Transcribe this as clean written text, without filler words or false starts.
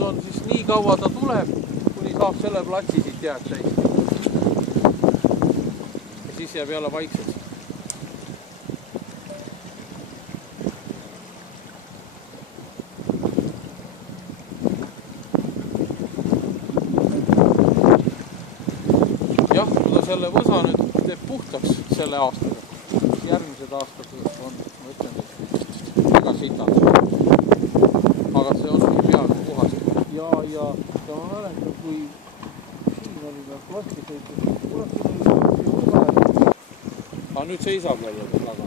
nüüd on siis nii kaua ta tuleb, kuni saab selle platsi siit jääb täis. Ja siis jääb jälle vaikseks. Jah, kui ta selle võsa nüüd teeb puhtaks selle aastaga, siis järgmised aastad on, ma ütlen, väga sitad. Aga see ongi peaaegu puhas. Ja ma mäletan, kui siin oli ka klassi sõitus, aga nüüd seisab jälle taga.